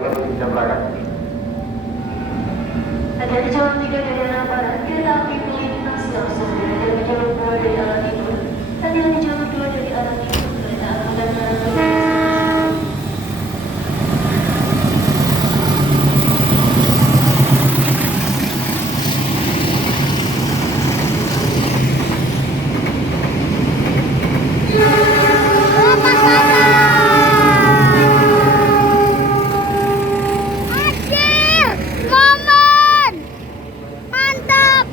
Ada di jalur 3 dari arah barat, kereta api melintas langsung dari jalur 2 dari arah timur. Tadi di jalur 2 dari arah timur, kereta akan datang. Momen mantap.